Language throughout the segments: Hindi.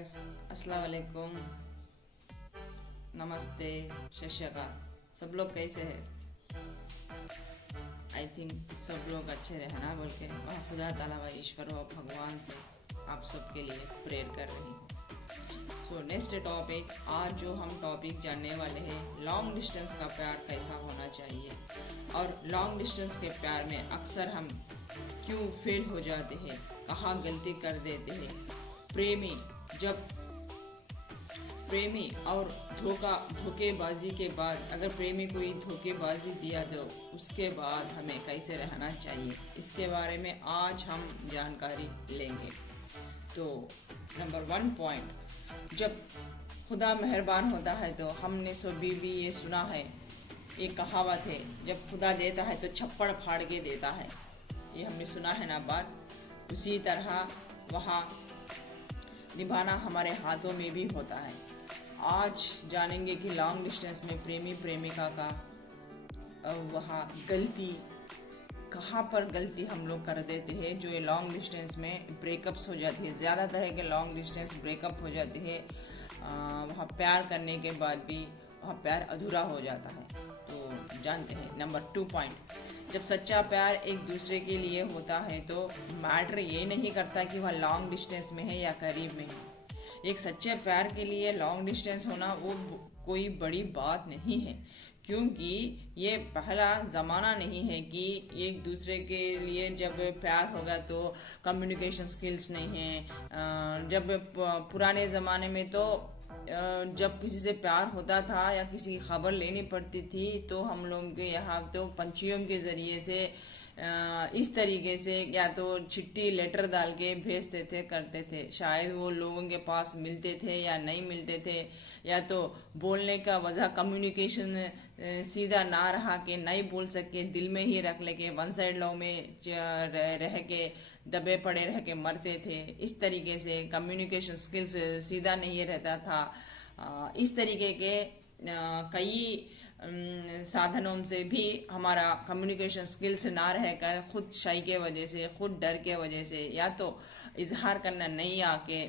गाइस, अस्सलाम वालेकुम, नमस्ते, सत श्री अकाल। सब लोग कैसे हैं? आई थिंक सब लोग अच्छे रहे ना, बोल के और खुदा ताला व ईश्वर व भगवान से आप सबके लिए प्रेयर कर रही हूँ। सो नेक्स्ट टॉपिक, आज जो हम टॉपिक जानने वाले हैं, लॉन्ग डिस्टेंस का प्यार कैसा होना चाहिए और लॉन्ग डिस्टेंस के प्यार में अक्सर हम क्यों फेल हो जाते हैं, कहाँ गलती कर देते हैं। प्रेमी और धोखेबाजी के बाद, अगर प्रेमी कोई धोखेबाजी दिया तो उसके बाद हमें कैसे रहना चाहिए, इसके बारे में आज हम जानकारी लेंगे। तो नंबर 1 पॉइंट, जब खुदा मेहरबान होता है तो हमने सभी भी ये सुना है, एक कहावत है, जब खुदा देता है तो छप्पड़ फाड़ के देता है, ये हमने सुना है ना बात। उसी तरह वहाँ निभाना हमारे हाथों में भी होता है। आज जानेंगे कि लॉन्ग डिस्टेंस में प्रेमी प्रेमिका का वहाँ गलती, कहाँ पर गलती हम लोग कर देते हैं, जो ये लॉन्ग डिस्टेंस में ब्रेकअप्स हो जाती है। ज़्यादातर है कि लॉन्ग डिस्टेंस ब्रेकअप हो जाती है, वहाँ प्यार करने के बाद भी वहाँ प्यार अधूरा हो जाता है। तो जानते हैं। नंबर 2 पॉइंट, जब सच्चा प्यार एक दूसरे के लिए होता है तो मैटर ये नहीं करता कि वह लॉन्ग डिस्टेंस में है या करीब में है। एक सच्चे प्यार के लिए लॉन्ग डिस्टेंस होना वो कोई बड़ी बात नहीं है, क्योंकि ये पहला ज़माना नहीं है कि एक दूसरे के लिए जब प्यार होगा तो कम्युनिकेशन स्किल्स नहीं है। जब पुराने ज़माने में तो जब किसी से प्यार होता था या किसी की खबर लेनी पड़ती थी तो हम लोग के यहाँ तो पंछियों के ज़रिए से इस तरीके से या तो चिट्ठी लेटर डाल के भेजते थे, करते थे। शायद वो लोगों के पास मिलते थे या नहीं मिलते थे, या तो बोलने का वजह कम्युनिकेशन सीधा ना रहा कि नहीं बोल सके, दिल में ही रख ले के वन साइड लव में रह के दबे पड़े रह के मरते थे। इस तरीके से कम्युनिकेशन स्किल्स सीधा नहीं रहता था। इस तरीके के कई साधनों से भी हमारा कम्युनिकेशन स्किल्स ना रहकर खुद शाई के वजह से, खुद डर के वजह से, या तो इजहार करना नहीं आके,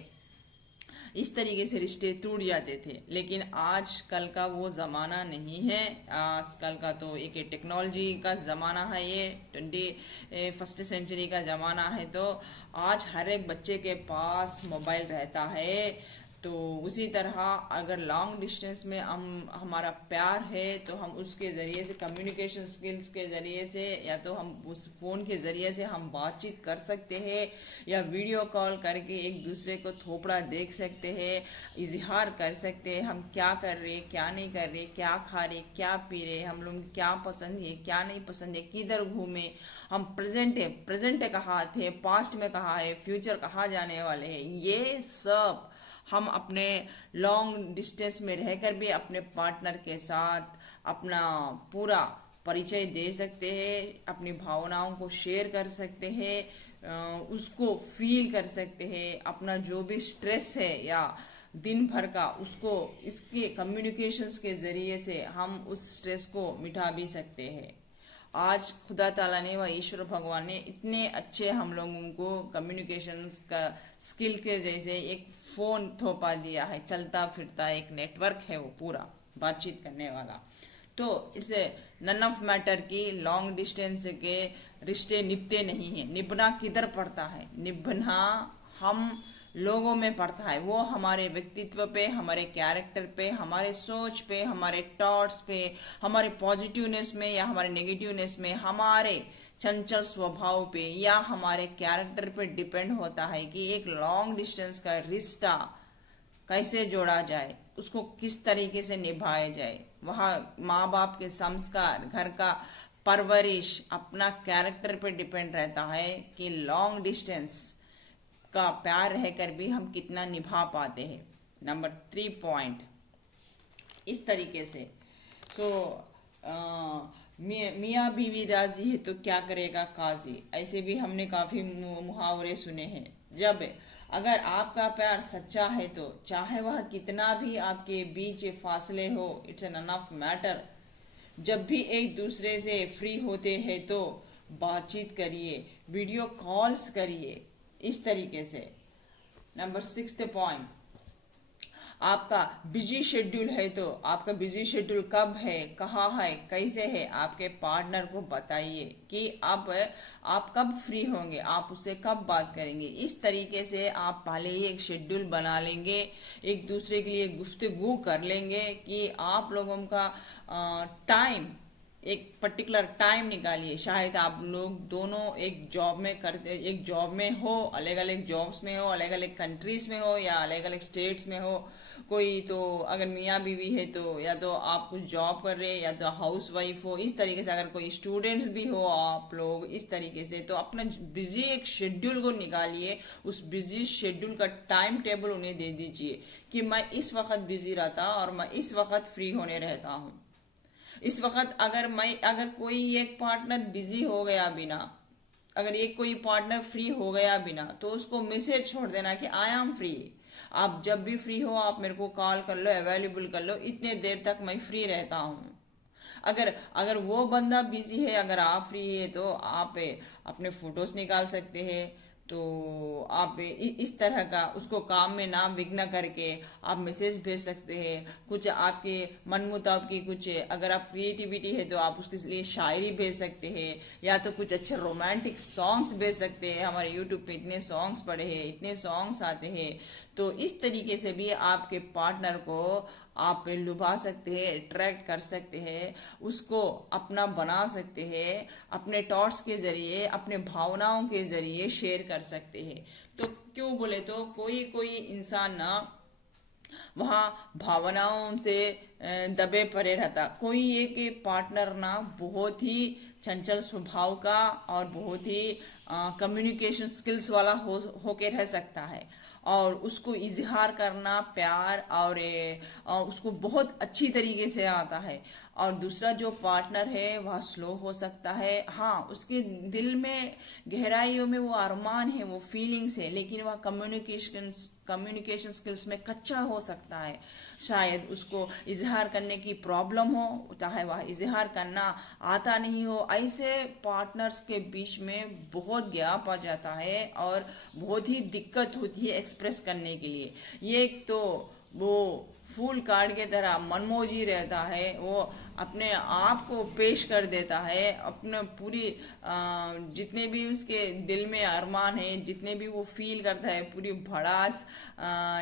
इस तरीके से रिश्ते टूट जाते थे। लेकिन आज कल का वो ज़माना नहीं है। आजकल का तो एक टेक्नोलॉजी का ज़माना है, ये 21st सेंचुरी का ज़माना है। तो आज हर एक बच्चे के पास मोबाइल रहता है। तो उसी तरह अगर लॉन्ग डिस्टेंस में हमारा प्यार है तो हम उसके ज़रिए से, कम्युनिकेशन स्किल्स के ज़रिए से, या तो हम उस फ़ोन के ज़रिए से हम बातचीत कर सकते हैं, या वीडियो कॉल करके एक दूसरे को थोपड़ा देख सकते हैं, इजहार कर सकते हैं हम क्या कर रहे, क्या नहीं कर रहे, क्या खा रहे, क्या पी रहे, हम लोग क्या पसंद है, क्या नहीं पसंद है, किधर घूमे, हम प्रेजेंट कहाँ थे, पास्ट में कहाँ है, फ्यूचर कहाँ जाने वाले हैं, ये सब हम अपने लॉन्ग डिस्टेंस में रहकर भी अपने पार्टनर के साथ अपना पूरा परिचय दे सकते हैं, अपनी भावनाओं को शेयर कर सकते हैं, उसको फील कर सकते हैं, अपना जो भी स्ट्रेस है या दिन भर का, उसको इसके कम्युनिकेशंस के ज़रिए से हम उस स्ट्रेस को मिटा भी सकते हैं। आज खुदा ताला ने व ईश्वर भगवान ने इतने अच्छे हम लोगों को कम्युनिकेशंस का स्किल के जैसे एक फ़ोन थोपा दिया है, चलता फिरता एक नेटवर्क है वो पूरा बातचीत करने वाला। तो इट्स नन ऑफ मैटर कि लॉन्ग डिस्टेंस के रिश्ते निभते नहीं हैं। निभना किधर पड़ता है? निभना हम लोगों में पड़ता है। वो हमारे व्यक्तित्व पे, हमारे कैरेक्टर पे, हमारे सोच पे, हमारे थॉट्स पे, हमारे पॉजिटिवनेस में या हमारे नेगेटिवनेस में, हमारे चंचल स्वभाव पे या हमारे कैरेक्टर पे डिपेंड होता है कि एक लॉन्ग डिस्टेंस का रिश्ता कैसे जोड़ा जाए, उसको किस तरीके से निभाया जाए। वहाँ माँ बाप के संस्कार, घर का परवरिश, अपना कैरेक्टर पे डिपेंड रहता है कि लॉन्ग डिस्टेंस का प्यार रहकर भी हम कितना निभा पाते हैं। नंबर 3 पॉइंट, इस तरीके से तो मियाँ बीवी राजी है तो क्या करेगा काजी, ऐसे भी हमने काफ़ी मुहावरे सुने हैं। जब अगर आपका प्यार सच्चा है तो चाहे वह कितना भी आपके बीच फासले हो, इट्स एन ऑफ मैटर। जब भी एक दूसरे से फ्री होते हैं तो बातचीत करिए, वीडियो कॉल्स करिए, इस तरीके से। नंबर 6 पॉइंट, आपका बिजी शेड्यूल है तो आपका बिजी शेड्यूल कब है, कहाँ है, कैसे है, आपके पार्टनर को बताइए कि आप कब फ्री होंगे, आप उससे कब बात करेंगे। इस तरीके से आप पहले ही एक शेड्यूल बना लेंगे, एक दूसरे के लिए गुफ्तगू कर लेंगे कि आप लोगों का टाइम, एक पर्टिकुलर टाइम निकालिए। शायद आप लोग दोनों एक जॉब में करते, एक जॉब में हो, अलग अलग जॉब्स में हो, अलग अलग कंट्रीज में हो या अलग अलग स्टेट्स में हो। कोई तो अगर मियाँ बीवी है तो या तो आप कुछ जॉब कर रहे हैं या तो हाउस वाइफ हो, इस तरीके से। अगर कोई स्टूडेंट्स भी हो आप लोग, इस तरीके से तो अपना बिजी एक शेड्यूल को निकालिए। उस बिजी शेड्यूल का टाइम टेबल उन्हें दे दीजिए कि मैं इस वक्त बिजी रहता और मैं इस वक्त फ्री होने रहता हूँ। इस वक्त अगर कोई एक पार्टनर बिजी हो गया बिना, अगर एक कोई पार्टनर फ्री हो गया बिना, तो उसको मैसेज छोड़ देना कि आई एम फ्री। आप जब भी फ्री हो आप मेरे को कॉल कर लो, अवेलेबल कर लो, इतने देर तक मैं फ्री रहता हूँ। अगर अगर वो बंदा बिजी है, अगर आप फ्री है तो आप अपने फोटोज निकाल सकते हैं। तो आप इस तरह का उसको काम में ना विघ्न करके आप मैसेज भेज सकते हैं। कुछ आपके मन मुताबिक की कुछ, अगर आप क्रिएटिविटी है तो आप उसके लिए शायरी भेज सकते हैं या तो कुछ अच्छे रोमांटिक सॉन्ग्स भेज सकते हैं। हमारे यूट्यूब पे इतने सॉन्ग्स पड़े हैं, इतने सॉन्ग्स आते हैं। तो इस तरीके से भी आपके पार्टनर को आप लुभा सकते हैं, अट्रैक्ट कर सकते हैं, उसको अपना बना सकते हैं, अपने थॉट्स के जरिए, अपने भावनाओं के जरिए शेयर कर सकते हैं। तो क्यों बोले तो कोई कोई इंसान ना वहाँ भावनाओं से दबे पड़े रहता। कोई एक पार्टनर ना बहुत ही चंचल स्वभाव का और बहुत ही कम्युनिकेशन स्किल्स वाला होके रह सकता है और उसको इजहार करना प्यार और उसको बहुत अच्छी तरीके से आता है। और दूसरा जो पार्टनर है वह स्लो हो सकता है। हाँ, उसके दिल में गहराइयों में वो अरमान है, वो फीलिंग्स है, लेकिन वह कम्युनिकेशन स्किल्स में कच्चा हो सकता है। शायद उसको इजहार करने की प्रॉब्लम हो, चाहे वह इजहार करना आता नहीं हो। ऐसे पार्टनर्स के बीच में बहुत गैप आ जाता है और बहुत ही दिक्कत होती है एक्सप्रेस करने के लिए। ये एक तो वो फूल कार्ड के तरह मनमोजी रहता है, वो अपने आप को पेश कर देता है, अपने पूरी जितने भी उसके दिल में अरमान है, जितने भी वो फील करता है, पूरी भड़ास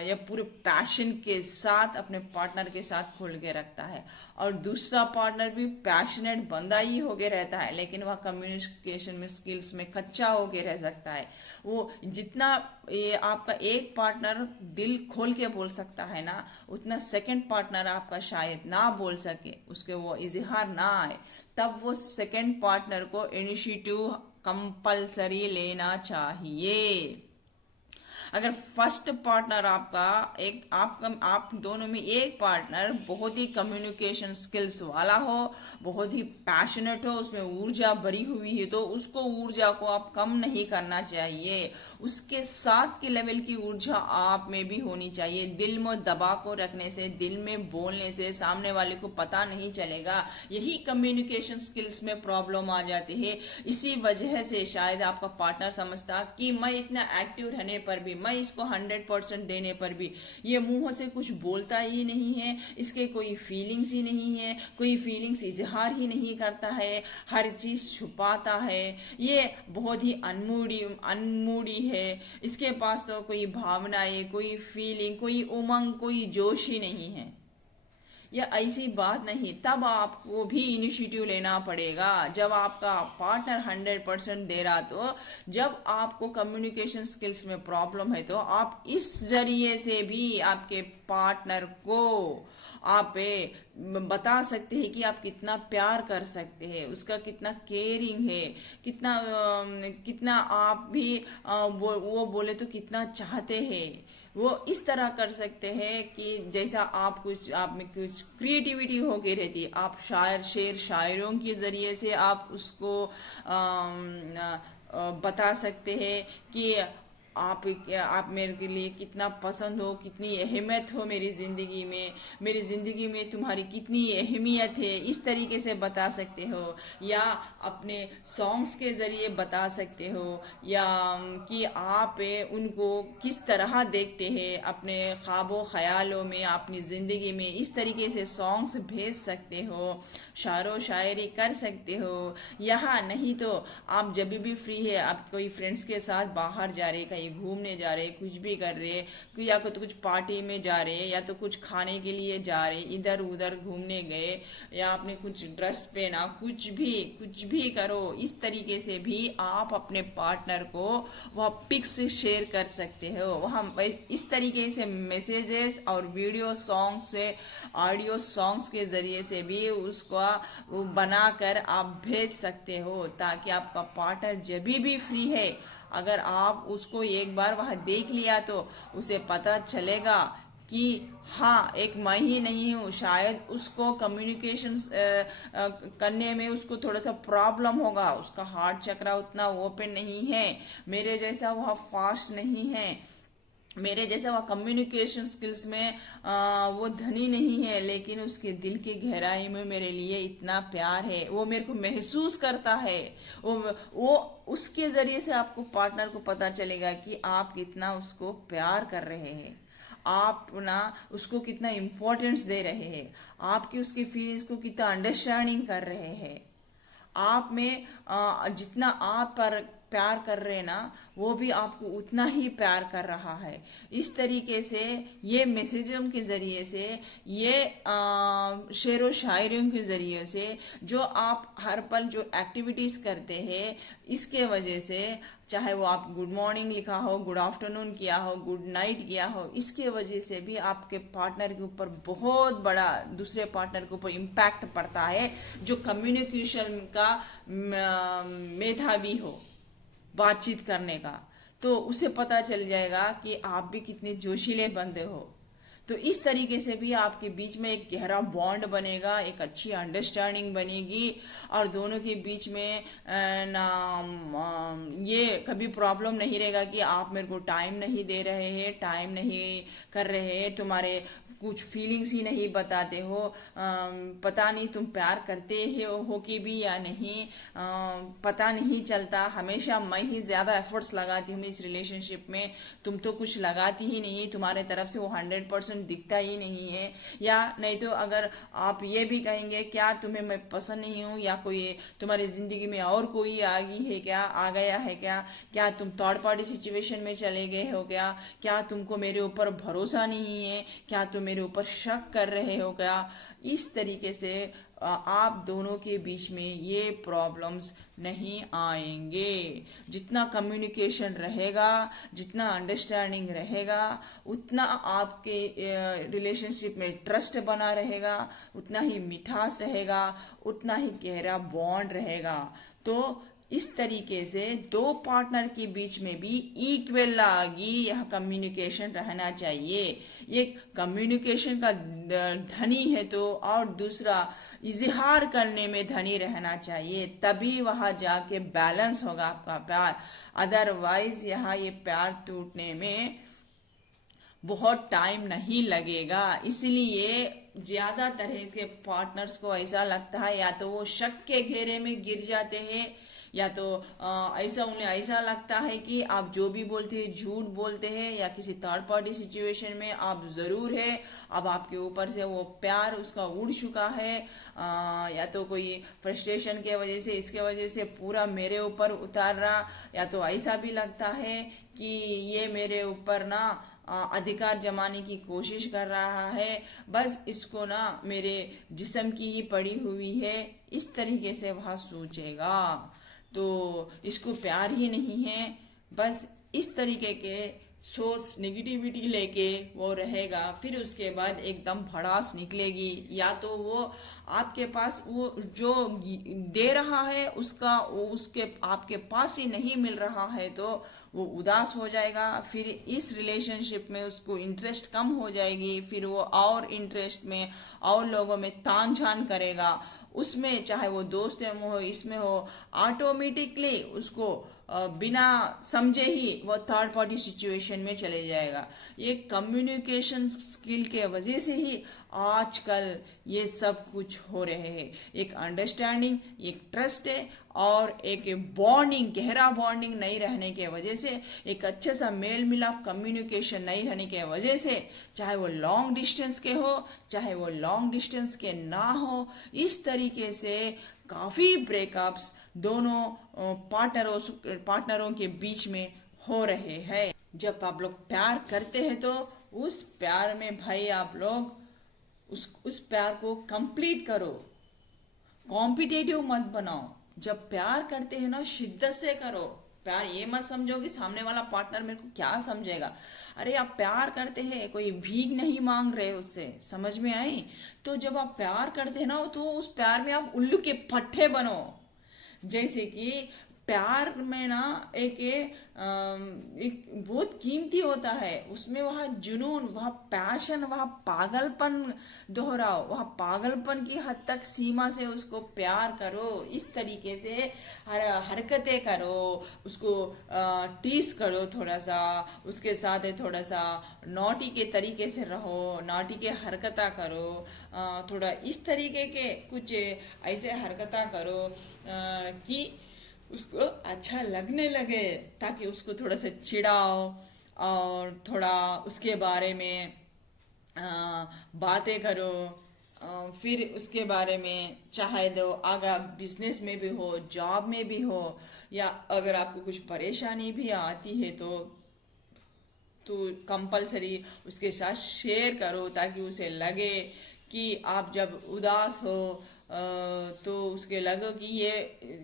या पूरे पैशन के साथ अपने पार्टनर के साथ खोल के रखता है। और दूसरा पार्टनर भी पैशनेट बंदा ही होके रहता है, लेकिन वह कम्युनिकेशन में स्किल्स में कच्चा होके रह सकता है। वो जितना ये आपका एक पार्टनर दिल खोल के बोल सकता है ना, उतना सेकंड पार्टनर आपका शायद ना बोल सके, उसके वो इजहार ना आए। तब वो सेकंड पार्टनर को इनिशिएटिव कंपल्सरी लेना चाहिए। अगर फर्स्ट पार्टनर आप दोनों में एक पार्टनर बहुत ही कम्युनिकेशन स्किल्स वाला हो, बहुत ही पैशनेट हो, उसमें ऊर्जा भरी हुई है, तो उसको ऊर्जा को आप कम नहीं करना चाहिए। उसके साथ के लेवल की ऊर्जा आप में भी होनी चाहिए। दिल में दबा को रखने से, दिल में बोलने से सामने वाले को पता नहीं चलेगा। यही कम्युनिकेशन स्किल्स में प्रॉब्लम आ जाती है। इसी वजह से शायद आपका पार्टनर समझता कि मैं इतना एक्टिव रहने पर भी, मैं इसको 100% देने पर भी ये मुंह से कुछ बोलता ही नहीं है, इसके कोई फीलिंग्स ही नहीं है, कोई फीलिंग्स इजहार ही नहीं करता है, हर चीज छुपाता है, ये बहुत ही अनमूडी है, इसके पास तो कोई भावनाएं, कोई फीलिंग, कोई उमंग, कोई जोश ही नहीं है। या ऐसी बात नहीं। तब आपको भी इनिशिएटिव लेना पड़ेगा जब आपका पार्टनर 100% दे रहा। तो जब आपको कम्युनिकेशन स्किल्स में प्रॉब्लम है तो आप इस जरिए से भी आपके पार्टनर को आप बता सकते हैं कि आप कितना प्यार कर सकते हैं, उसका कितना केयरिंग है, कितना आप भी वो बोले तो कितना चाहते हैं। वो इस तरह कर सकते हैं कि जैसा आप में कुछ क्रिएटिविटी होके रहती है, आप शेर शायरों के ज़रिए से आप उसको बता सकते हैं कि आप मेरे के लिए कितना पसंद हो, कितनी अहमियत हो मेरी ज़िंदगी में तुम्हारी कितनी अहमियत है, इस तरीके से बता सकते हो, या अपने सॉन्ग्स के ज़रिए बता सकते हो, या कि आप उनको किस तरह देखते हैं अपने ख्वाबों ख्यालों में, अपनी ज़िंदगी में। इस तरीके से सॉन्ग्स भेज सकते हो, शायरो शायरी कर सकते हो। यहाँ नहीं तो आप जब भी फ्री है, आप कोई फ्रेंड्स के साथ बाहर जा रहे, कहीं घूमने जा रहे, कुछ भी कर रहे, या तो कुछ पार्टी में जा रहे, या तो कुछ खाने के लिए जा रहे, इधर उधर घूमने गए, या आपने कुछ ड्रेस पहना, कुछ भी करो, इस तरीके से भी आप अपने पार्टनर को वह पिक्स शेयर कर सकते हो। वह इस तरीके से मैसेजेस और वीडियो सॉन्ग से, ऑडियो सॉन्ग्स के ज़रिए से भी उसको बनाकर आप भेज सकते हो, ताकि आपका पार्टनर जब भी फ्री है, अगर आप उसको एक बार वह देख लिया तो उसे पता चलेगा कि हाँ, एक मैं ही नहीं हूँ, शायद उसको कम्युनिकेशन करने में उसको थोड़ा सा प्रॉब्लम होगा, उसका हार्ट चक्र उतना ओपन नहीं है, मेरे जैसा वह फास्ट नहीं है, मेरे जैसा वह कम्युनिकेशन स्किल्स में वो धनी नहीं है, लेकिन उसके दिल की गहराई में मेरे लिए इतना प्यार है, वो मेरे को महसूस करता है। वो उसके ज़रिए से आपको पार्टनर को पता चलेगा कि आप कितना उसको प्यार कर रहे हैं, आप ना उसको कितना इम्पोर्टेंस दे रहे हैं, आपकी उसकी फीलिंग्स को कितना अंडरस्टैंडिंग कर रहे हैं। आप में जितना आप पर प्यार कर रहे हैं ना, वो भी आपको उतना ही प्यार कर रहा है। इस तरीके से ये मैसेजों के ज़रिए से, ये शेरो शायरियों के ज़रिए से, जो आप हर पल जो एक्टिविटीज़ करते हैं, इसके वजह से, चाहे वो आप गुड मॉर्निंग लिखा हो, गुड आफ्टरनून किया हो, गुड नाइट किया हो, इसके वजह से भी आपके पार्टनर के ऊपर बहुत बड़ा, दूसरे पार्टनर के ऊपर इम्पैक्ट पड़ता है, जो कम्युनिकेशन का मेधावी हो, बातचीत करने का, तो उसे पता चल जाएगा कि आप भी कितने जोशीले बंदे हो। तो इस तरीके से भी आपके बीच में एक गहरा बॉन्ड बनेगा, एक अच्छी अंडरस्टैंडिंग बनेगी, और दोनों के बीच में ना ये कभी प्रॉब्लम नहीं रहेगा कि आप मेरे को टाइम नहीं दे रहे हैं, टाइम नहीं कर रहे हैं, तुम्हारे कुछ फीलिंग्स ही नहीं बताते हो, पता नहीं तुम प्यार करते हो कि भी या नहीं, पता नहीं चलता, हमेशा मैं ही ज़्यादा एफर्ट्स लगाती हूँ इस रिलेशनशिप में, तुम तो कुछ लगाती ही नहीं, तुम्हारे तरफ से वो 100% दिखता ही नहीं है। या नहीं तो अगर आप ये भी कहेंगे, क्या तुम्हें मैं पसंद नहीं हूँ, या कोई तुम्हारी ज़िंदगी में और कोई आ गई है क्या, आ गया है क्या तुम थर्ड पार्टी सिचुएशन में चले गए हो क्या तुमको मेरे ऊपर भरोसा नहीं है, क्या तुम मेरे ऊपर शक कर रहे हो क्या। इस तरीके से आप दोनों के बीच में ये प्रॉब्लम्स नहीं आएंगे। जितना कम्युनिकेशन रहेगा, जितना अंडरस्टैंडिंग रहेगा, उतना आपके रिलेशनशिप में ट्रस्ट बना रहेगा, उतना ही मिठास रहेगा, उतना ही गहरा बॉन्ड रहेगा। तो इस तरीके से दो पार्टनर के बीच में भी इक्वल लागी यह कम्युनिकेशन रहना चाहिए। ये कम्युनिकेशन का धनी है तो, और दूसरा इजहार करने में धनी रहना चाहिए, तभी वहाँ जाके बैलेंस होगा आपका प्यार। अदरवाइज यहाँ ये प्यार टूटने में बहुत टाइम नहीं लगेगा। इसलिए ज़्यादातर के पार्टनर्स को ऐसा लगता है, या तो वो शक के घेरे में गिर जाते हैं, या तो ऐसा उन्हें ऐसा लगता है कि आप जो भी बोलते हैं झूठ बोलते हैं, या किसी थर्ड पार्टी सिचुएशन में आप ज़रूर है, अब आपके ऊपर से वो प्यार उसका उड़ चुका है, या तो कोई फ्रस्ट्रेशन के वजह से, इसके वजह से पूरा मेरे ऊपर उतार रहा, या तो ऐसा भी लगता है कि ये मेरे ऊपर ना अधिकार जमाने की कोशिश कर रहा है, बस इसको ना मेरे जिस्म की ही पड़ी हुई है, इस तरीके से वह सोचेगा। तो इसको प्यार ही नहीं है, बस इस तरीके के सोच नेगेटिविटी लेके वो रहेगा। फिर उसके बाद एकदम भड़ास निकलेगी, या तो वो आपके पास वो जो दे रहा है उसका वो उसके आपके पास ही नहीं मिल रहा है, तो वो उदास हो जाएगा, फिर इस रिलेशनशिप में उसको इंटरेस्ट कम हो जाएगी, फिर वो और इंटरेस्ट में और लोगों में तान झान करेगा, उसमें चाहे वो दोस्त में हो, इसमें हो, ऑटोमेटिकली उसको बिना समझे ही वो थर्ड पार्टी सिचुएशन में चले जाएगा। ये कम्युनिकेशन स्किल के वजह से ही आजकल ये सब कुछ हो रहे हैं। एक अंडरस्टैंडिंग, एक ट्रस्ट है और एक बॉन्डिंग, गहरा बॉन्डिंग नहीं रहने के वजह से, एक अच्छे सा मेल मिलाप कम्युनिकेशन नहीं रहने के वजह से, चाहे वो लॉन्ग डिस्टेंस के हो चाहे वो लॉन्ग डिस्टेंस के ना हो, इस तरीके से काफ़ी ब्रेकअप्स दोनों पार्टनरों के बीच में हो रहे हैं। जब आप लोग प्यार करते हैं तो उस प्यार में भाई आप लोग उस प्यार को कंप्लीट करो, कॉम्पिटेटिव मत बनाओ। जब प्यार करते हैं ना शिद्दत से करो। प्यार ये मत समझो कि सामने वाला पार्टनर मेरे को क्या समझेगा। अरे आप प्यार करते हैं, कोई भीख नहीं मांग रहे उससे, समझ में आई? तो जब आप प्यार करते हैं ना तो उस प्यार में आप उल्लू के पट्टे बनो। जैसे कि प्यार में ना एक बहुत कीमती होता है, उसमें वह जुनून, वह पैशन, वह पागलपन दोहराओ, वह पागलपन की हद तक सीमा से उसको प्यार करो। इस तरीके से हरकतें करो, उसको टीस करो, थोड़ा सा उसके साथ थोड़ा सा नॉटी के तरीके से रहो, नॉटी के हरकता करो, थोड़ा इस तरीके के कुछ ऐसे हरकता करो कि उसको अच्छा लगने लगे, ताकि उसको थोड़ा सा चिढ़ाओ और थोड़ा उसके बारे में बातें करो। फिर उसके बारे में चाहे दो, अगर बिजनेस में भी हो, जॉब में भी हो, या अगर आपको कुछ परेशानी भी आती है तो कंपलसरी उसके साथ शेयर करो, ताकि उसे लगे कि आप जब उदास हो तो उसके लगे कि ये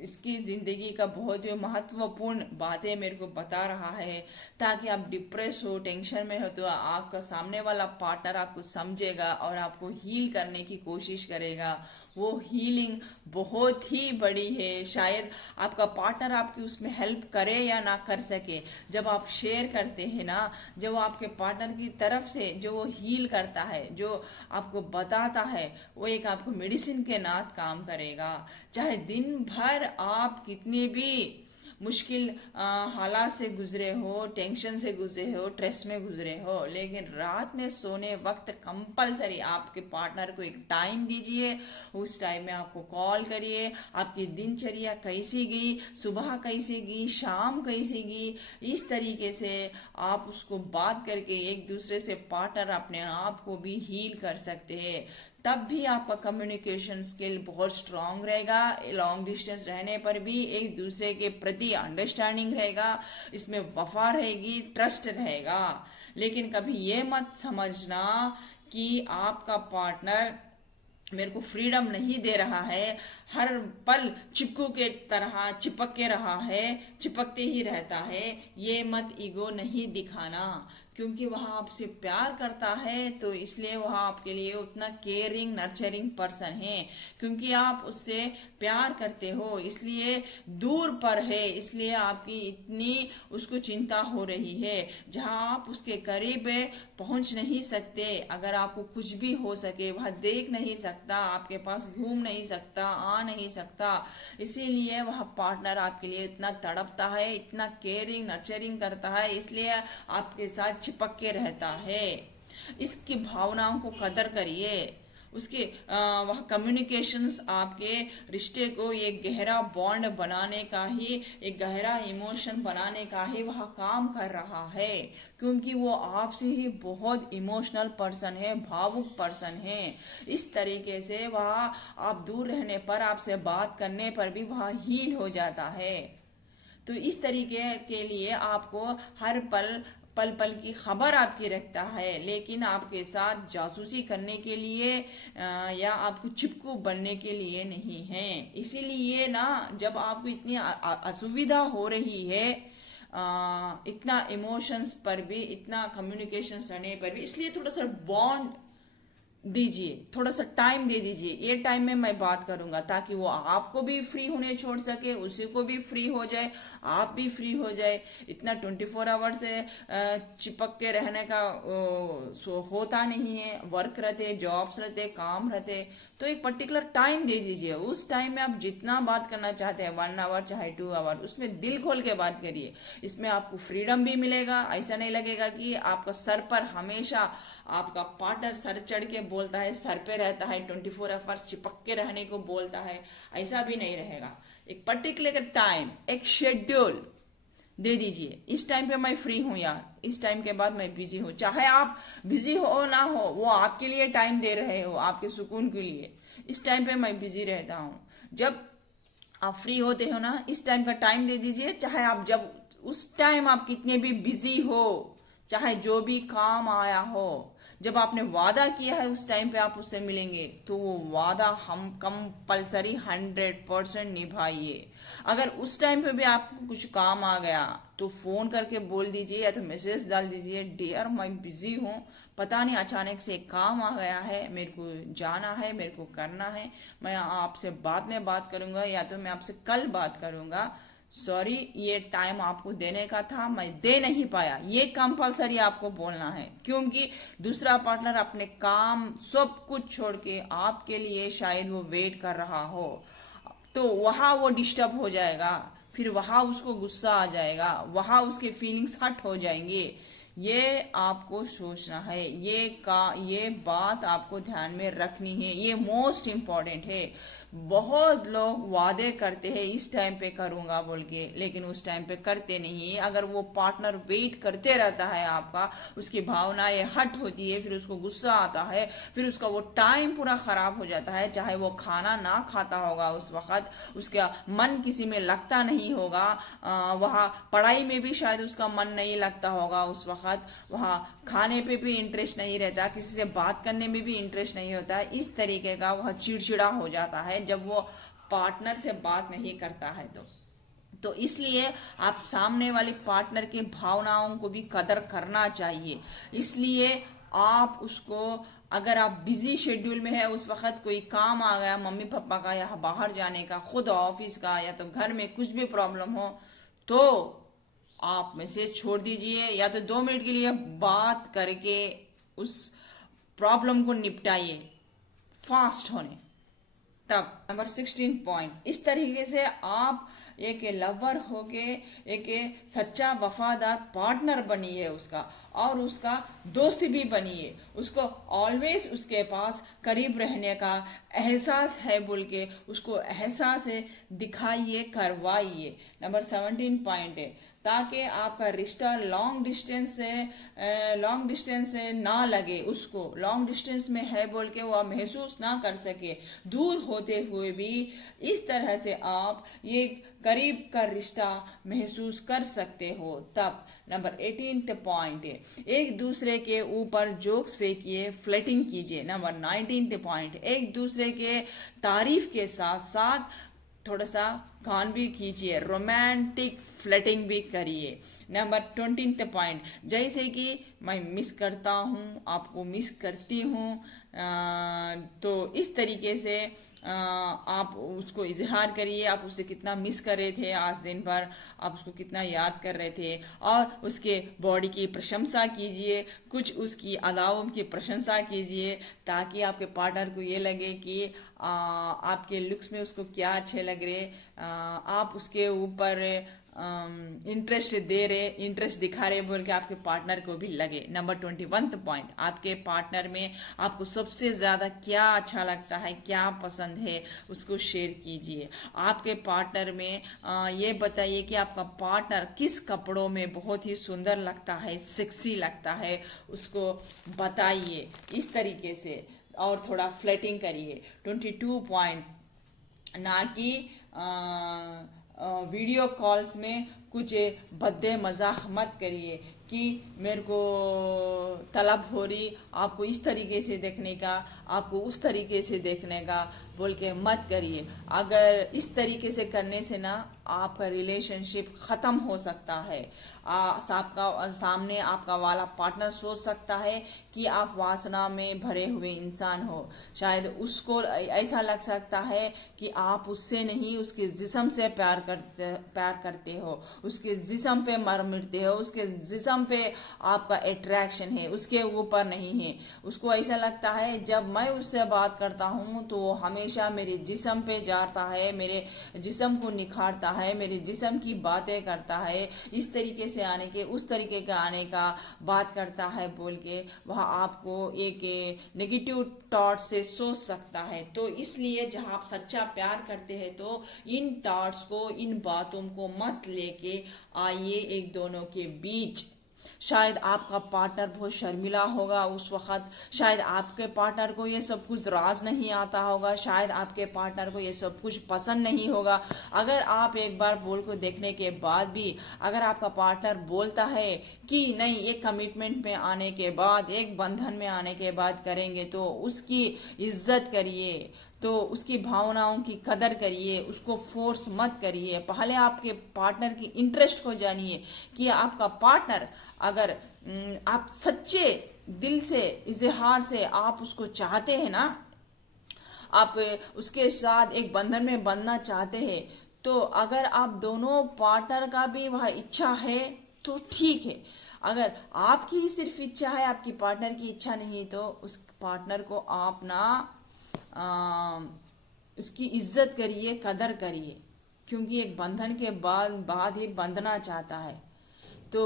इसकी ज़िंदगी का बहुत ही महत्वपूर्ण बातें मेरे को बता रहा है। ताकि आप डिप्रेस हो, टेंशन में हो तो आपका सामने वाला पार्टनर आपको समझेगा और आपको हील करने की कोशिश करेगा। वो हीलिंग बहुत ही बड़ी है। शायद आपका पार्टनर आपकी उसमें हेल्प करे या ना कर सके, जब आप शेयर करते हैं ना, जब आपके पार्टनर की तरफ से जो वो हील करता है, जो आपको बताता है, वो एक आपको मेडिसिन के नात काम करेगा। चाहे दिन भर आप कितने भी मुश्किल हालात से गुजरे हो, टेंशन से गुजरे हो, स्ट्रेस में गुजरे हो, लेकिन रात में सोने वक्त कंपलसरी आपके पार्टनर को एक टाइम दीजिए। उस टाइम में आपको कॉल करिए, आपकी दिनचर्या कैसी गई, सुबह कैसी गई, शाम कैसी गई, इस तरीके से आप उसको बात करके एक दूसरे से पार्टनर अपने आप को भी हील कर सकते हैं। तब भी आपका कम्युनिकेशन स्किल बहुत स्ट्रांग रहेगा। लॉन्ग डिस्टेंस रहने पर भी एक दूसरे के प्रति अंडरस्टैंडिंग रहेगा, इसमें वफा रहेगी, ट्रस्ट रहेगा। लेकिन कभी ये मत समझना कि आपका पार्टनर मेरे को फ्रीडम नहीं दे रहा है, हर पल चिपकू के तरह चिपक के रहा है, चिपकते ही रहता है। ये मत ईगो नहीं दिखाना, क्योंकि वह आपसे प्यार करता है तो इसलिए वह आपके लिए उतना केयरिंग नर्चरिंग पर्सन है। क्योंकि आप उससे प्यार करते हो इसलिए दूर पर है, इसलिए आपकी इतनी उसको चिंता हो रही है। जहाँ आप उसके करीब पहुँच नहीं सकते, अगर आपको कुछ भी हो सके वह देख नहीं सकता, आपके पास घूम नहीं सकता, आ नहीं सकता, इसीलिए वह पार्टनर आपके लिए इतना तड़पता है, इतना केयरिंग नर्चरिंग करता है, इसलिए आपके साथ चिपक के रहता है। इसकी भावनाओं को कदर करिए। उसके वह कम्युनिकेशंस आपके रिश्ते को एक गहरा बॉन्ड बनाने का ही, एक गहरा इमोशन बनाने का ही वह काम कर रहा है। क्योंकि वो आपसे ही बहुत इमोशनल पर्सन है, भावुक पर्सन है। इस तरीके से वह आप दूर रहने पर, आपसे बात करने पर भी वह हील हो जाता है। तो इस तरीके के लिए आपको हर पल पल की खबर आपकी रखता है, लेकिन आपके साथ जासूसी करने के लिए या आपको चिपकू बनने के लिए नहीं है। इसीलिए ना जब आपको इतनी असुविधा हो रही है, इतना इमोशंस पर भी, इतना कम्युनिकेशन रहने पर भी, इसलिए थोड़ा सा बॉन्ड दीजिए, थोड़ा सा टाइम दे दीजिए। ये टाइम में मैं बात करूंगा ताकि वो आपको भी फ्री होने छोड़ सके, उसी को भी फ्री हो जाए, आप भी फ्री हो जाए। इतना 24 आवर्स से चिपक के रहने का होता नहीं है। वर्क रहते, जॉब्स रहते, काम रहते, तो एक पर्टिकुलर टाइम दे दीजिए। उस टाइम में आप जितना बात करना चाहते हैं, 1 आवर चाहे 2 आवर, उसमें दिल खोल के बात करिए। इसमें आपको फ्रीडम भी मिलेगा। ऐसा नहीं लगेगा कि आपका सर पर हमेशा आपका पार्टनर सर चढ़ के बोलता है, सर पे रहता है, 24 आवर्स चिपक के रहने को बोलता है। ऐसा भी नहीं रहेगा। एक पर्टिकुलर टाइम, एक शेड्यूल दे दीजिए। इस टाइम पे मैं फ्री हूँ यार, इस टाइम के बाद मैं बिजी हूँ। चाहे आप बिजी हो ना हो, वो आपके लिए टाइम दे रहे हो, आपके सुकून के लिए। इस टाइम पे मैं बिजी रहता हूँ। जब आप फ्री होते हो ना, इस टाइम का टाइम दे दीजिए। चाहे आप जब उस टाइम आप कितने भी बिजी हो, चाहे जो भी काम आया हो, जब आपने वादा किया है उस टाइम पे आप उससे मिलेंगे, तो वो वादा हम कंपल्सरी 100% निभाइए। अगर उस टाइम पे भी आपको कुछ काम आ गया तो फोन करके बोल दीजिए या तो मैसेज डाल दीजिए, डियर मैं बिजी हूँ, पता नहीं अचानक से काम आ गया है, मेरे को जाना है, मेरे को करना है, मैं आपसे बाद में बात करूंगा या तो मैं आपसे कल बात करूंगा। सॉरी, ये टाइम आपको देने का था, मैं दे नहीं पाया। ये कंपलसरी आपको बोलना है, क्योंकि दूसरा पार्टनर अपने काम सब कुछ छोड़ के आपके लिए शायद वो वेट कर रहा हो, तो वहाँ वो डिस्टर्ब हो जाएगा, फिर वहाँ उसको गुस्सा आ जाएगा, वहाँ उसके फीलिंग्स हर्ट हो जाएंगे। ये आपको सोचना है, ये बात आपको ध्यान में रखनी है, ये मोस्ट इम्पॉर्टेंट है। बहुत लोग वादे करते हैं इस टाइम पे करूंगा बोल के, लेकिन उस टाइम पे करते नहीं है। अगर वो पार्टनर वेट करते रहता है आपका, उसकी भावनाएं हट होती है, फिर उसको गुस्सा आता है, फिर उसका वो टाइम पूरा खराब हो जाता है। चाहे वो खाना ना खाता होगा उस वक्त, उसका मन किसी में लगता नहीं होगा, वहाँ पढ़ाई में भी शायद उसका मन नहीं लगता होगा उस वक्त, वहाँ खाने पे भी इंटरेस्ट नहीं रहता, किसी से बात करने में भी इंटरेस्ट नहीं होता है। इस तरीके का वह चिड़चिड़ा हो जाता है जब वो पार्टनर से बात नहीं करता है। तो इसलिए आप सामने वाले पार्टनर के भावनाओं को भी कदर करना चाहिए। इसलिए आप उसको, अगर आप बिजी शेड्यूल में है, उस वक्त कोई काम आ गया मम्मी पापा का या बाहर जाने का, खुद ऑफिस का, या तो घर में कुछ भी प्रॉब्लम हो, तो आप मैसेज छोड़ दीजिए या तो 2 मिनट के लिए बात करके उस प्रॉब्लम को निपटाइए फास्ट होने तब। नंबर 16 पॉइंट, इस तरीके से आप एक लवर होके एक सच्चा वफादार पार्टनर बनिए उसका, और उसका दोस्त भी बनिए। उसको ऑलवेज उसके पास करीब रहने का एहसास है बोल के उसको एहसास दिखाइए, करवाइए। नंबर 17 पॉइंट है, ताकि आपका रिश्ता लॉन्ग डिस्टेंस से ना लगे, उसको लॉन्ग डिस्टेंस में है बोल के वो महसूस ना कर सके, दूर होते हुए भी इस तरह से आप ये करीब का रिश्ता महसूस कर सकते हो तब। नंबर 18 पॉइंट है, एक दूसरे के ऊपर जोक्स फेंकिए, फ्लर्टिंग कीजिए। नंबर 19 पॉइंट, एक दूसरे के तारीफ के साथ साथ थोड़ा सा कान भी खींचिए, रोमांटिक फ्लर्टिंग भी करिए। नंबर 20 पॉइंट, जैसे कि मैं मिस करता हूँ, आपको मिस करती हूँ, तो इस तरीके से आप उसको इजहार करिए, आप उससे कितना मिस कर रहे थे आज दिन भर, आप उसको कितना याद कर रहे थे, और उसके बॉडी की प्रशंसा कीजिए, कुछ उसकी अदाओं की प्रशंसा कीजिए, ताकि आपके पार्टनर को ये लगे कि आपके लुक्स में उसको क्या अच्छे लग रहे, आप उसके ऊपर इंटरेस्ट दिखा रहे बोल के आपके पार्टनर को भी लगे। नंबर 21 पॉइंट, आपके पार्टनर में आपको सबसे ज़्यादा क्या अच्छा लगता है, क्या पसंद है, उसको शेयर कीजिए। आपके पार्टनर में ये बताइए कि आपका पार्टनर किस कपड़ों में बहुत ही सुंदर लगता है, सेक्सी लगता है, उसको बताइए इस तरीके से, और थोड़ा फ्लर्टिंग करिए। 22 पॉइंट, ना कि वीडियो कॉल्स में कुछ भद्दे मजाक मत करिए कि मेरे को तलब हो रही आपको इस तरीके से देखने का, आपको उस तरीके से देखने का बोल के मत करिए। अगर इस तरीके से करने से ना आपका रिलेशनशिप ख़त्म हो सकता है। सामने आपका वाला पार्टनर सोच सकता है कि आप वासना में भरे हुए इंसान हो। शायद उसको ऐसा लग सकता है कि आप उससे नहीं उसके जिस्म से प्यार करते हो, उसके जिस्म पे मर मिटते हो, उसके जिस्म पे आपका अट्रैक्शन है, उसके ऊपर नहीं है। उसको ऐसा लगता है जब मैं उससे बात करता हूँ तो हमेशा मेरे जिस्म पे जाता है, मेरे जिस्म को निखारता है, मेरे जिस्म की बातें करता है, इस तरीके से आने के उस तरीके का आने का बात करता है बोल के वह आपको एक नेगेटिव थॉट से सोच सकता है। तो इसलिए जब आप सच्चा प्यार करते हैं तो इन थॉट्स को, इन बातों को मत लेके आइए एक दोनों के बीच। शायद आपका पार्टनर बहुत शर्मिला होगा उस वक्त, शायद आपके पार्टनर को ये सब कुछ राज नहीं आता होगा, शायद आपके पार्टनर को ये सब कुछ पसंद नहीं होगा। अगर आप एक बार बोल को देखने के बाद भी अगर आपका पार्टनर बोलता है कि नहीं एक कमिटमेंट में आने के बाद, एक बंधन में आने के बाद करेंगे, तो उसकी इज्जत करिए, तो उसकी भावनाओं की कदर करिए, उसको फोर्स मत करिए। पहले आपके पार्टनर की इंटरेस्ट को जानिए कि आपका पार्टनर अगर आप सच्चे दिल से इजहार से आप उसको चाहते हैं ना, आप उसके साथ एक बंधन में बंधना चाहते हैं, तो अगर आप दोनों पार्टनर का भी वह इच्छा है तो ठीक है। अगर आपकी ही सिर्फ इच्छा है, आपकी पार्टनर की इच्छा नहीं, तो उस पार्टनर को आप ना उसकी इज्जत करिए, कदर करिए, क्योंकि एक बंधन के बाद ही बंधना चाहता है। तो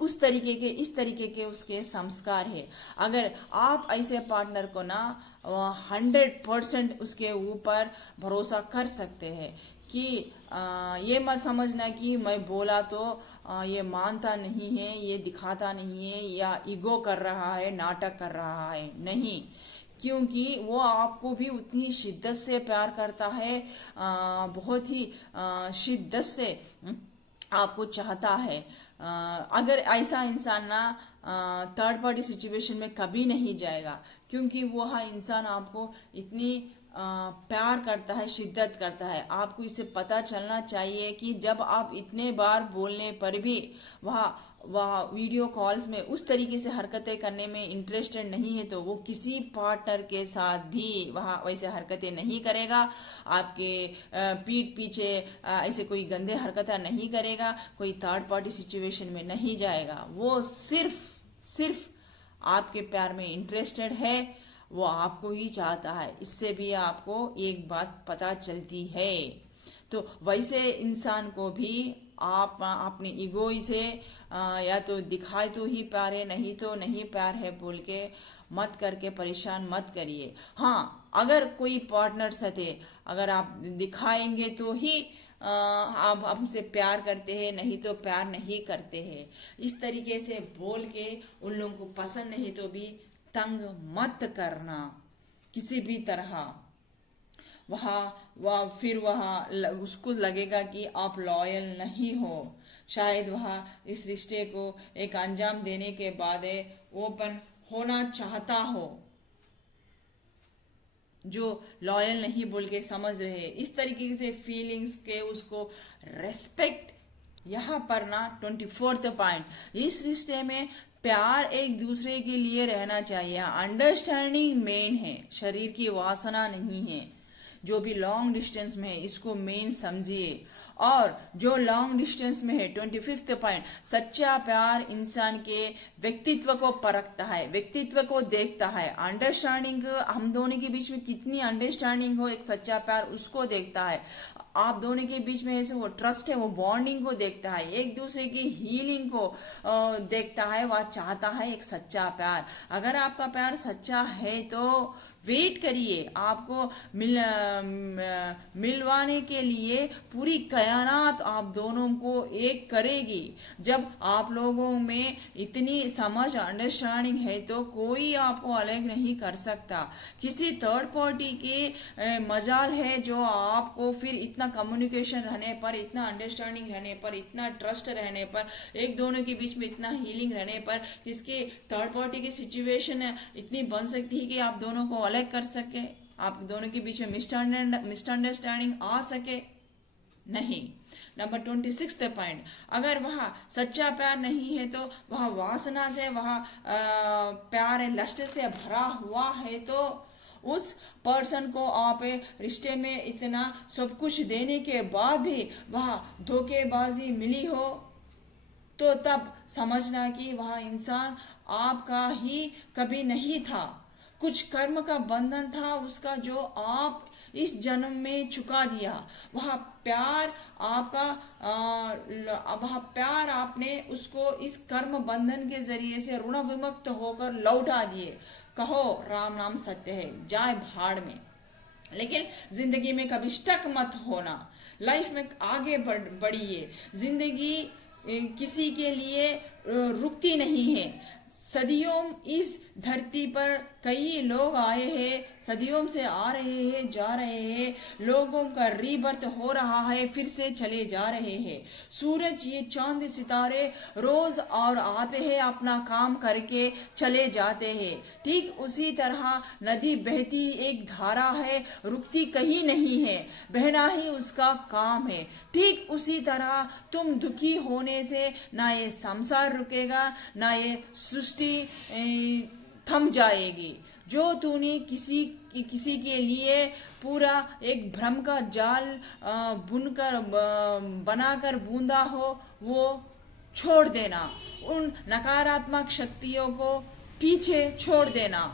उस तरीके के इस तरीके के उसके संस्कार है। अगर आप ऐसे पार्टनर को ना 100% उसके ऊपर भरोसा कर सकते हैं कि ये मत समझना कि मैं बोला तो ये मानता नहीं है, ये दिखाता नहीं है, या ईगो कर रहा है, नाटक कर रहा है, नहीं, क्योंकि वो आपको भी उतनी शिद्दत से प्यार करता है, बहुत ही शिद्दत से आपको चाहता है। अगर ऐसा इंसान ना थर्ड पार्टी सिचुएशन में कभी नहीं जाएगा, क्योंकि वह इंसान आपको इतनी प्यार करता है, शिद्दत करता है। आपको इसे पता चलना चाहिए कि जब आप इतने बार बोलने पर भी वह वीडियो कॉल्स में उस तरीके से हरकतें करने में इंटरेस्टेड नहीं है, तो वो किसी पार्टनर के साथ भी वह वैसे हरकतें नहीं करेगा, आपके पीठ पीछे ऐसे कोई गंदे हरकतें नहीं करेगा, कोई थर्ड पार्टी सिचुएशन में नहीं जाएगा। वो सिर्फ आपके प्यार में इंटरेस्टेड है, वो आपको ही चाहता है। इससे भी आपको एक बात पता चलती है। तो वैसे इंसान को भी आप अपने ईगो से या तो दिखाए तो ही प्यार है, नहीं तो नहीं प्यार है बोल के मत करके परेशान मत करिए। हाँ, अगर कोई पार्टनर साथे अगर आप दिखाएंगे तो ही आप हमसे प्यार करते हैं, नहीं तो प्यार नहीं करते हैं, इस तरीके से बोल के उन लोगों को पसंद नहीं तो भी तंग मत करना किसी भी तरह। फिर उसको लगेगा कि आप लॉयल नहीं हो। शायद वह इस रिश्ते को एक अंजाम देने के बाद ओपन होना चाहता हो, जो लॉयल नहीं बोल के समझ रहे। इस तरीके से फीलिंग्स के उसको रेस्पेक्ट। यहाँ पर ना 24th पॉइंट, इस रिश्ते में प्यार एक दूसरे के लिए रहना चाहिए, अंडरस्टैंडिंग मेन है, शरीर की वासना नहीं है। जो भी लॉन्ग डिस्टेंस में है इसको मेन समझिए। और जो लॉन्ग डिस्टेंस में है 25th पॉइंट, सच्चा प्यार इंसान के व्यक्तित्व को परखता है, व्यक्तित्व को देखता है। अंडरस्टैंडिंग, हम दोनों के बीच में कितनी अंडरस्टैंडिंग हो, एक सच्चा प्यार उसको देखता है। आप दोनों के बीच में ऐसे वो ट्रस्ट है, वो बॉन्डिंग को देखता है, एक दूसरे की हीलिंग को देखता है, वह चाहता है एक सच्चा प्यार। अगर आपका प्यार सच्चा है तो वेट करिए, आपको मिलवाने के लिए पूरी कायनात आप दोनों को एक करेगी। जब आप लोगों में इतनी समझ अंडरस्टैंडिंग है तो कोई आपको अलग नहीं कर सकता। किसी थर्ड पार्टी के मजाल है जो आपको फिर इतना कम्युनिकेशन रहने पर, इतना अंडरस्टैंडिंग रहने पर, इतना ट्रस्ट रहने पर, एक दोनों के बीच में इतना हीलिंग रहने पर किसके थर्ड पार्टी की सिचुएशन इतनी बन सकती है कि आप दोनों को अलग कर सके, आप दोनों के बीच में मिसअंडरस्टैंडिंग आ सके? नहीं। नंबर 26 पॉइंट, अगर वह सच्चा प्यार नहीं है तो वह वासना से, वह प्यार लस्ट से भरा हुआ है तो उस पर्सन को आप रिश्ते में इतना सब कुछ देने के बाद भी वह धोखेबाजी मिली हो तो तब समझना कि वह इंसान आपका ही कभी नहीं था। कुछ कर्म का बंधन था उसका जो आप इस जन्म में चुका दिया। वह प्यार आपका वह प्यार आपने उसको इस कर्म बंधन के जरिए से ऋण विमुक्त होकर लौटा दिए। कहो राम नाम सत्य है, जाए भाड़ में। लेकिन जिंदगी में कभी स्टक मत होना, लाइफ में आगे बढ़िए। जिंदगी किसी के लिए रुकती नहीं है। सदियों इस धरती पर कई लोग आए हैं, सदियों से आ रहे हैं, जा रहे हैं, लोगों का रीबर्थ हो रहा है, फिर से चले जा रहे हैं। सूरज, ये चांद, सितारे रोज और आते हैं, अपना काम करके चले जाते हैं। ठीक उसी तरह नदी बहती एक धारा है, रुकती कहीं नहीं है, बहना ही उसका काम है। ठीक उसी तरह तुम दुखी होने से ना ये संसार रुकेगा, ना ये सृष्टि थम जाएगी। जो तूने किसी के लिए पूरा एक भ्रम का जाल बुनकर बनाकर बूंदा हो वो छोड़ देना। उन नकारात्मक शक्तियों को पीछे छोड़ देना।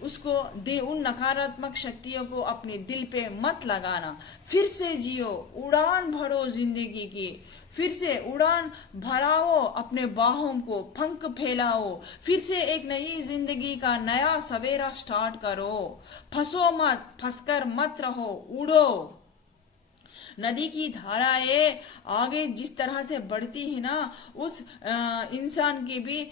उन नकारात्मक शक्तियों को अपने दिल पे मत लगाना। फिर से जियो, उड़ान भरो जिंदगी की, फिर से उड़ान भराओ अपने बाहों को, पंख फैलाओ, फिर से एक नई जिंदगी का नया सवेरा स्टार्ट करो। फंसो मत, फंसकर मत रहो, उड़ो। नदी की धाराएं आगे जिस तरह से बढ़ती है ना, उस इंसान की भी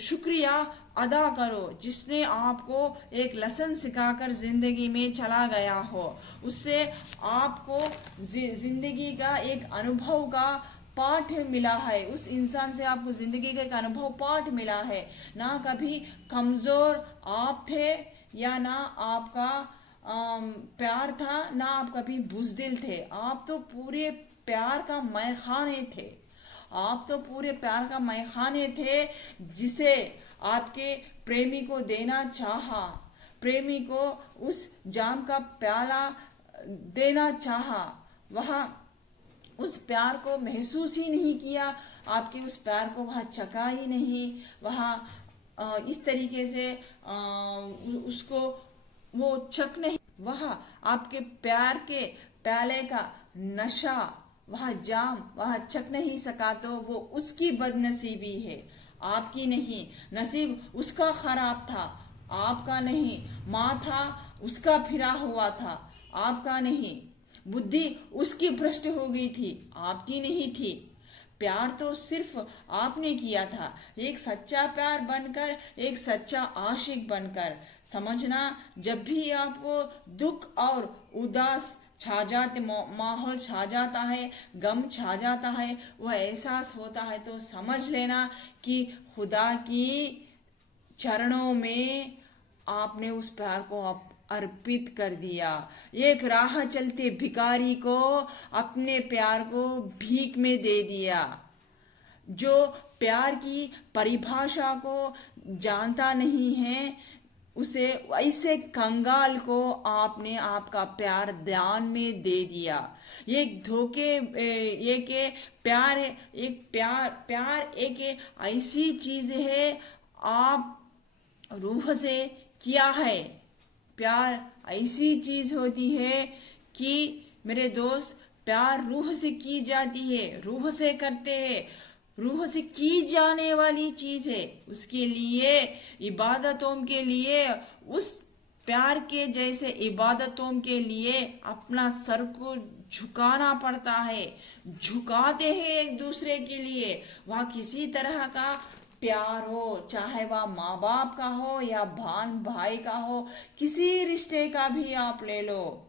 शुक्रिया अदा करो जिसने आपको एक लेसन सिखाकर जिंदगी में चला गया हो। उससे आपको जिंदगी का एक अनुभव का पाठ मिला है। उस इंसान से आपको जिंदगी का एक अनुभव पाठ मिला है। ना कभी कमजोर आप थे या ना आपका प्यार था, ना आप कभी बुज़दिल थे। आप तो पूरे प्यार का मैखाने थे। आप तो पूरे प्यार का मैखाने थे जिसे आपके प्रेमी को देना चाहा, प्रेमी को उस जाम का प्याला देना चाहा। वहाँ उस प्यार को महसूस ही नहीं किया, आपके उस प्यार को वहाँ चखा ही नहीं, वहाँ इस तरीके से उसको वो चख नहीं, वहाँ आपके प्यार के प्याले का नशा, वहाँ जाम वहाँ चख नहीं सका तो वो उसकी बदनसीबी है, आपकी नहीं। नसीब उसका खराब था, आपका नहीं। माथा उसका फिरा हुआ था, आपका नहीं। बुद्धि उसकी भ्रष्ट हो गई थी, आपकी नहीं थी। प्यार तो सिर्फ आपने किया था, एक सच्चा प्यार बनकर, एक सच्चा आशिक बनकर। समझना, जब भी आपको दुख और उदास छा जाते, माहौल छा जाता है, गम छा जाता है, वह एहसास होता है तो समझ लेना कि खुदा की चरणों में आपने उस प्यार को अर्पित कर दिया। एक राह चलते भिखारी को अपने प्यार को भीख में दे दिया। जो प्यार की परिभाषा को जानता नहीं है, उसे ऐसे कंगाल को आपने आपका प्यार दान में दे दिया। एक धोखे, एक प्यार है, प्यार एक ऐसी चीज है, आप रूह से किया है। प्यार ऐसी चीज होती है कि मेरे दोस्त, प्यार रूह से की जाती है, रूह से करते हैं, रूह से की जाने वाली चीज है। उसके लिए, इबादतों के लिए, उस प्यार के जैसे इबादतों के लिए अपना सर को झुकाना पड़ता है, झुकाते हैं एक दूसरे के लिए। वह किसी तरह का प्यार हो, चाहे वह माँ बाप का हो या बहन भाई का हो, किसी रिश्ते का भी आप ले लो,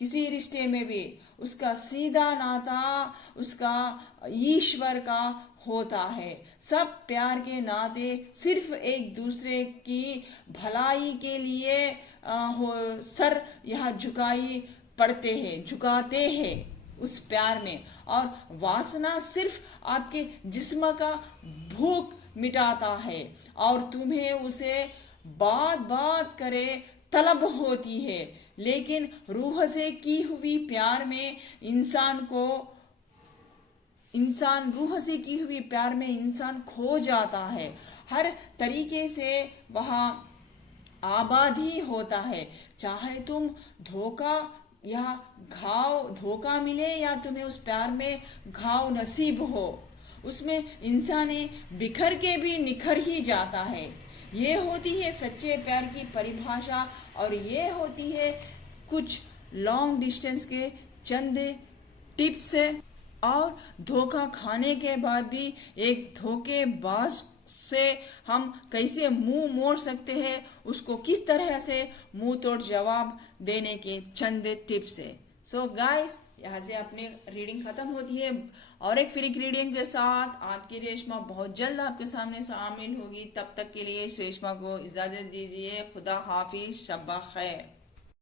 किसी रिश्ते में भी उसका सीधा नाता उसका ईश्वर का होता है। सब प्यार के नाते सिर्फ एक दूसरे की भलाई के लिए सर यह झुकाते हैं उस प्यार में। और वासना सिर्फ आपके जिस्म का भूख मिटाता है और तुम्हें उसे बात बात करे तलब होती है। लेकिन रूह से की हुई प्यार में इंसान खो जाता है। हर तरीके से वह आबाद ही होता है। चाहे तुम धोखा मिले या तुम्हें उस प्यार में घाव नसीब हो, उसमें इंसान बिखर के भी निखर ही जाता है। ये होती है सच्चे प्यार की परिभाषा। और ये होती है कुछ लॉन्ग डिस्टेंस के चंद टिप्स। और धोखा खाने के बाद भी एक धोखेबाज से हम कैसे मुंह मोड़ सकते हैं, उसको किस तरह से मुंह तोड़ जवाब देने के चंद टिप्स है। सो गाइस, यहाँ से अपनी रीडिंग खत्म होती है और एक फ्री रीडिंग के साथ आपकी रेशमा बहुत जल्द आपके सामने शामिल होगी। तब तक के लिए रेशमा को इजाजत दीजिए। खुदा हाफिज, शब्बा खैर।